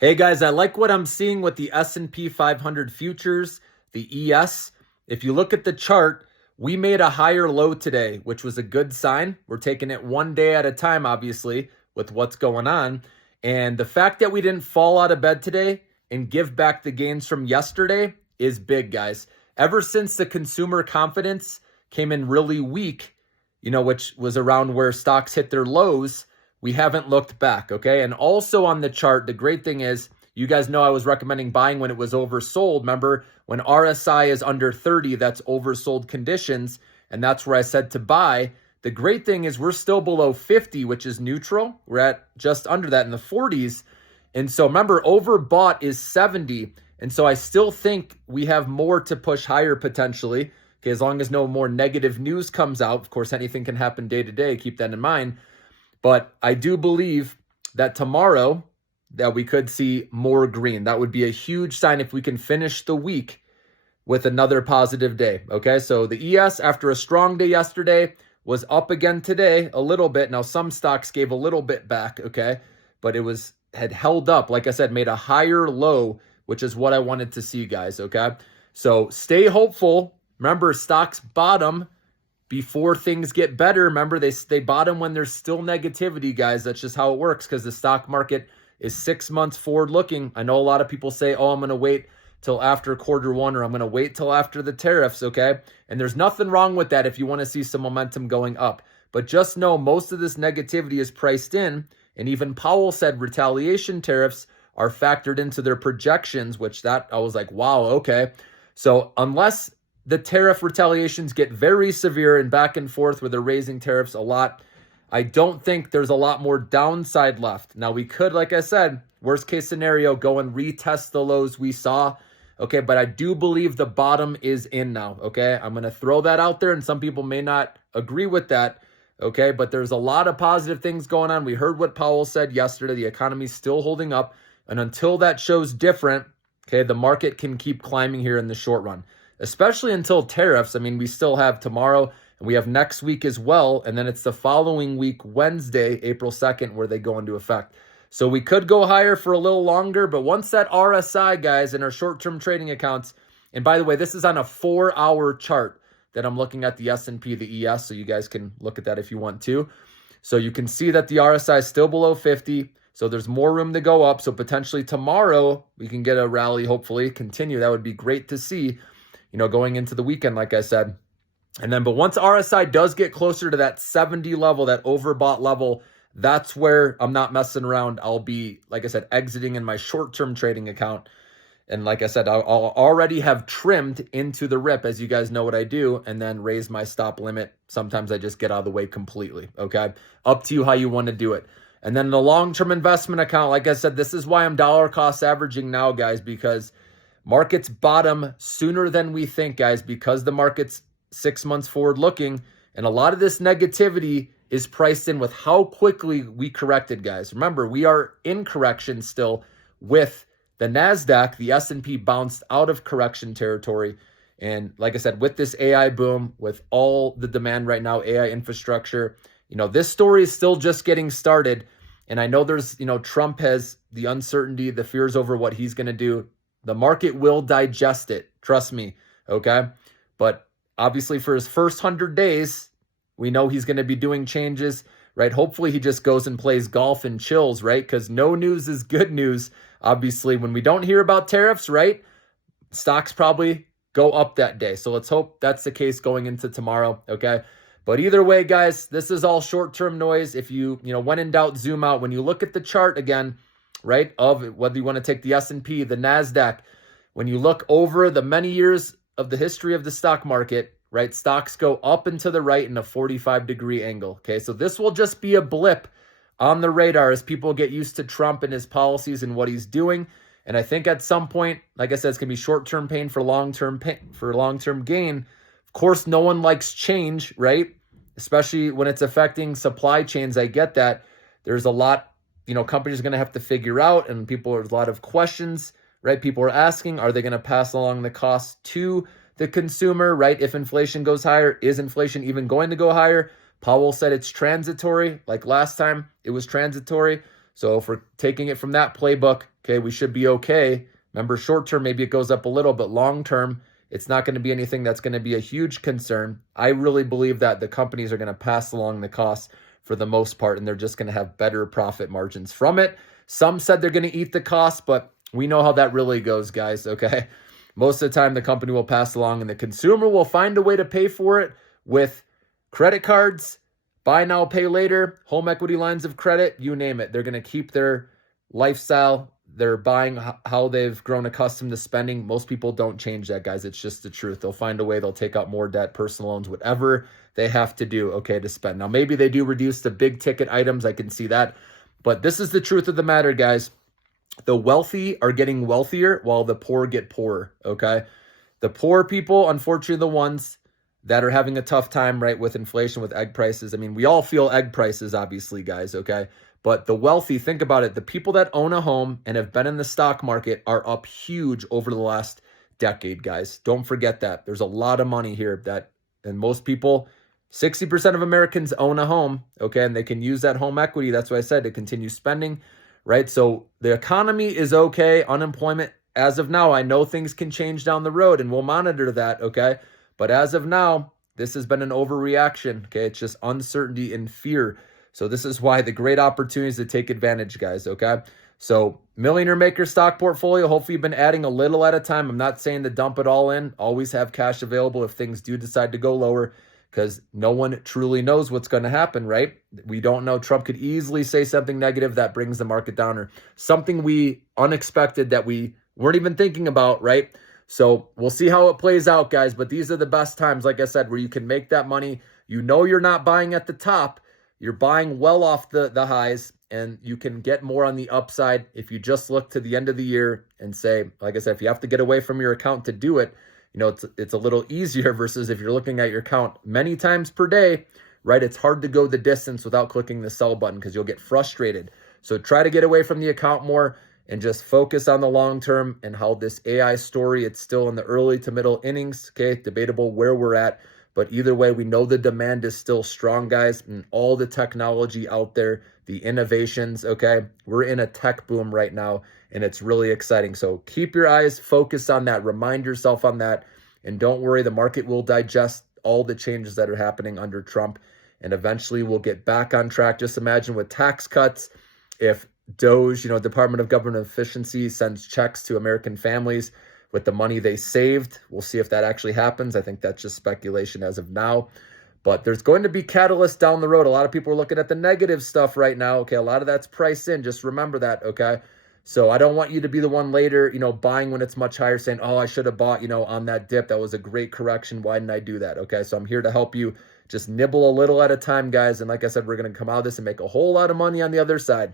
Hey guys, I like what I'm seeing with the S&P 500 futures, the ES. If you look at the chart, we made a higher low today, which was a good sign. We're taking it one day at a time, obviously, with what's going on. And the fact that we didn't fall out of bed today and give back the gains from yesterday is big, guys. Ever since the consumer confidence came in really weak, which was around where stocks hit their lows, we haven't looked back, okay? And also on the chart, the great thing is, you guys know I was recommending buying when it was oversold. Remember, when RSI is under 30, that's oversold conditions, and that's where I said to buy. The great thing is we're still below 50, which is neutral. We're at just under that in the 40s. And so remember, overbought is 70. And so I still think we have more to push higher potentially. Okay, as long as no more negative news comes out. Of course, anything can happen day to day. Keep that in mind. But I do believe that tomorrow that we could see more green. That would be a huge sign if we can finish the week with another positive day. Okay, so the ES, after a strong day yesterday, was up again today a little bit. Now some stocks gave a little bit back, okay, but it had held up. Like I said, made a higher low, which is what I wanted to see, guys. Okay, so stay hopeful. Remember, stocks bottom before things get better. Remember, they bottom when there's still negativity, guys. That's just how it works, because the stock market is 6 months forward looking. I know a lot of people say, oh, I'm going to wait till after quarter 1, or I'm going to wait till after the tariffs, okay? And there's nothing wrong with that if you want to see some momentum going up. But just know most of this negativity is priced in, and even Powell said retaliation tariffs are factored into their projections, which that I was like, wow, okay. So unless the tariff retaliations get very severe and back and forth where they're raising tariffs a lot, I don't think there's a lot more downside left. Now, we could, like I said, worst case scenario, go and retest the lows we saw. Okay, but I do believe the bottom is in now. Okay, I'm going to throw that out there, and some people may not agree with that. Okay, but there's a lot of positive things going on. We heard what Powell said yesterday. The economy's still holding up. And until that shows different, okay, the market can keep climbing here in the short run, especially until tariffs. I mean, we still have tomorrow, and we have next week as well. And then it's the following week, Wednesday, April 2nd, where they go into effect. So we could go higher for a little longer, but once that RSI, guys, in our short-term trading accounts, and by the way, this is on a 4-hour chart that I'm looking at, the S&P, the ES, so you guys can look at that if you want to. So you can see that the RSI is still below 50, so there's more room to go up. So potentially tomorrow we can get a rally, hopefully continue. That would be great to see, going into the weekend, like I said. And then, but once RSI does get closer to that 70 level, that overbought level, that's where I'm not messing around. I'll be, like I said, exiting in my short-term trading account. And like I said, I'll already have trimmed into the rip, as you guys know what I do, and then raise my stop limit. Sometimes I just get out of the way completely, okay? Up to you how you want to do it. And then the long-term investment account, like I said, this is why I'm dollar cost averaging now, guys, because markets bottom sooner than we think, guys, because the market's 6 months forward looking, and a lot of this negativity is priced in with how quickly we corrected, guys. Remember, we are in correction still with the NASDAQ. The S&P bounced out of correction territory. And like I said, with this AI boom, with all the demand right now, AI infrastructure, this story is still just getting started. And I know there's, Trump has the uncertainty, the fears over what he's going to do. The market will digest it. Trust me. Okay. But obviously for his first 100 days, we know he's going to be doing changes, right? Hopefully he just goes and plays golf and chills, right? Because no news is good news. Obviously, when we don't hear about tariffs, right? Stocks probably go up that day. So let's hope that's the case going into tomorrow. Okay. But either way, guys, this is all short-term noise. If you, when in doubt, zoom out. When you look at the chart again, right, of whether you want to take the S&P, the NASDAQ, when you look over the many years of the history of the stock market, right, stocks go up and to the right in a 45-degree angle. Okay, so this will just be a blip on the radar as people get used to Trump and his policies and what he's doing. And I think at some point, like I said, it's going to be short-term pain for long-term gain. Of course, no one likes change, right? Especially when it's affecting supply chains. I get that. There's a lot, companies are going to have to figure out, and there's a lot of questions, right? People are asking, are they going to pass along the cost to the consumer, right? If inflation goes higher, is inflation even going to go higher? Powell said it's transitory. Like last time, it was transitory. So if we're taking it from that playbook, okay, we should be okay. Remember, short term, maybe it goes up a little, but long term, it's not going to be anything that's going to be a huge concern. I really believe that the companies are going to pass along the costs for the most part, and they're just going to have better profit margins from it. Some said they're going to eat the cost, but we know how that really goes, guys, okay? Most of the time, the company will pass along, and the consumer will find a way to pay for it with credit cards, buy now, pay later, home equity lines of credit, you name it. They're going to keep their lifestyle. They're buying how they've grown accustomed to spending. Most people don't change that, guys. It's just the truth. They'll find a way. They'll take out more debt, personal loans, whatever they have to do, okay, to spend. Now, maybe they do reduce the big ticket items. I can see that. But this is the truth of the matter, guys. The wealthy are getting wealthier while the poor get poorer, okay? The poor people, unfortunately, the ones that are having a tough time, right, with inflation, with egg prices. I mean, we all feel egg prices, obviously, guys, okay? But the wealthy, think about it. The people that own a home and have been in the stock market are up huge over the last decade, guys. Don't forget that. There's a lot of money here and most people, 60% of Americans own a home, okay? And they can use that home equity, that's what I said, to continue spending, right? So the economy is okay. Unemployment, as of now, I know things can change down the road, and we'll monitor that, okay? But as of now, this has been an overreaction, okay? It's just uncertainty and fear. So this is why the great opportunities to take advantage, guys, okay? So Millionaire Maker stock portfolio, hopefully you've been adding a little at a time. I'm not saying to dump it all in. Always have cash available if things do decide to go lower, because no one truly knows what's going to happen, right? We don't know. Trump could easily say something negative that brings the market down, or something unexpected that we weren't even thinking about, right? So we'll see how it plays out, guys. But these are the best times, like I said, where you can make that money. You know you're not buying at the top. You're buying well off the highs, and you can get more on the upside if you just look to the end of the year and say, like I said, if you have to get away from your account to do it, you know, it's a little easier versus if you're looking at your account many times per day, right? It's hard to go the distance without clicking the sell button because you'll get frustrated. So try to get away from the account more and just focus on the long term and how this AI story, it's still in the early to middle innings, okay? Debatable where we're at. But either way, we know the demand is still strong, guys, and all the technology out there, the innovations, okay? We're in a tech boom right now, and it's really exciting. So keep your eyes focused on that. Remind yourself on that. And don't worry, the market will digest all the changes that are happening under Trump, and eventually we'll get back on track. Just imagine with tax cuts, if DOGE, Department of Government Efficiency, sends checks to American families with the money they saved. We'll see if that actually happens. I think that's just speculation as of now. But there's going to be catalysts down the road. A lot of people are looking at the negative stuff right now. Okay, a lot of that's priced in. Just remember that, okay? So I don't want you to be the one later, buying when it's much higher, saying, oh, I should have bought, on that dip. That was a great correction. Why didn't I do that? Okay, so I'm here to help you. Just nibble a little at a time, guys. And like I said, we're going to come out of this and make a whole lot of money on the other side.